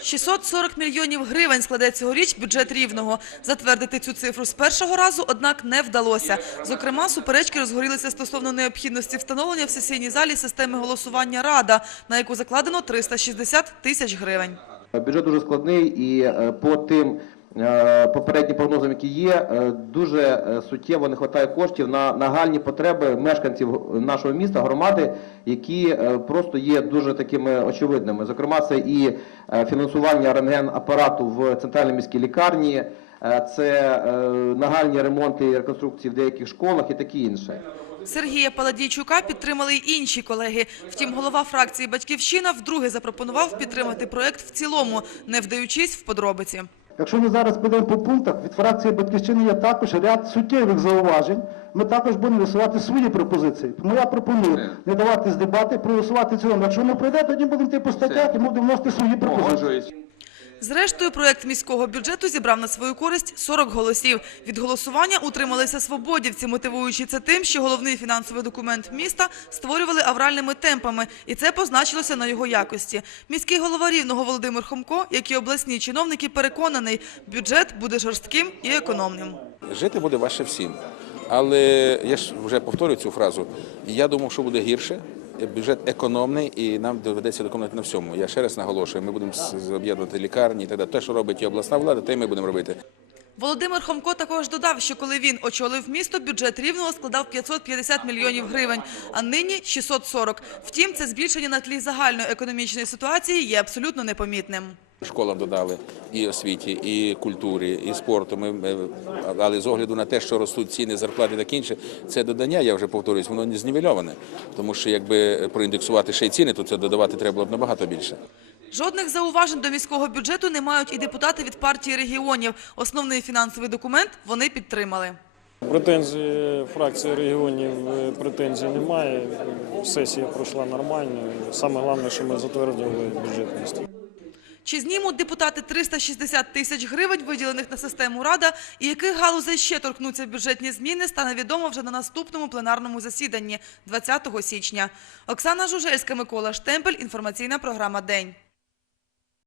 640 мільйонів гривень складе цьогоріч бюджет Рівного. Затвердити цю цифру з першого разу, однак, не вдалося. Зокрема, суперечки розгорілися стосовно необхідності встановлення в сесійній залі системи голосування «Рада», на яку закладено 360 тисяч гривень. Бюджет дуже складний і е, по тим попереднім прогнозам, які є, е, дуже е, суттєво не вистачає коштів на нагальні потреби мешканців нашого міста, громади, які е, просто є дуже такими очевидними. Зокрема, це і е, фінансування рентген-апарату в центральній міській лікарні, е, це е, нагальні ремонти і реконструкції в деяких школах і таке інше. Сергія Паладійчука підтримали й інші колеги. Втім, голова фракції «Батьківщина» вдруге запропонував підтримати проект в цілому, не вдаючись в подробиці. Якщо ми зараз підемо по пунктах, від фракції «Батьківщини» є також ряд суттєвих зауважень. Ми також будемо висувати свої пропозиції. Тому я пропоную не давати з дебати, проголосувати цілому. Якщо не пройде, тоді будемо йти по статтях і ми будемо вносити свої пропозиції. Зрештою, проект міського бюджету зібрав на свою користь 40 голосів. Від голосування утрималися свободівці, мотивуючи це тим, що головний фінансовий документ міста створювали авральними темпами, і це позначилося на його якості. Міський голова Рівного Володимир Хомко, як і обласні чиновники, переконаний, бюджет буде жорстким і економним. Жити буде важче всім. Але я ж вже повторюю цю фразу. Я думав, що буде гірше. Бюджет економний і нам доведеться доконати на всьому. Я ще раз наголошую, ми будемо об'єднувати лікарні і. Те, що робить і обласна влада, те й ми будемо робити. Володимир Хомко також додав, що коли він очолив місто, бюджет Рівного складав 550 мільйонів гривень, а нині 640. Втім, це збільшення на тлі загальної економічної ситуації є абсолютно непомітним. Школам додали і освіті, і культурі, і спорту. Ми, але з огляду на те, що ростуть ціни, зарплати і таке інше, це додання, я вже повторююсь, воно не знівельоване. Тому що якби проіндексувати ще й ціни, то це додавати треба було б набагато більше. Жодних зауважень до міського бюджету не мають і депутати від партії регіонів. Основний фінансовий документ вони підтримали. Претензії фракції регіонів е, претензій немає. Сесія пройшла нормально. Саме головне, що ми затвердили бюджет міста. Чи знімуть депутати 360 тисяч гривень, виділених на систему Рада, і яких галузей ще торкнуться бюджетні зміни, стане відомо вже на наступному пленарному засіданні 20 січня. Оксана Жужельська, Микола Штемпель, інформаційна програма «День».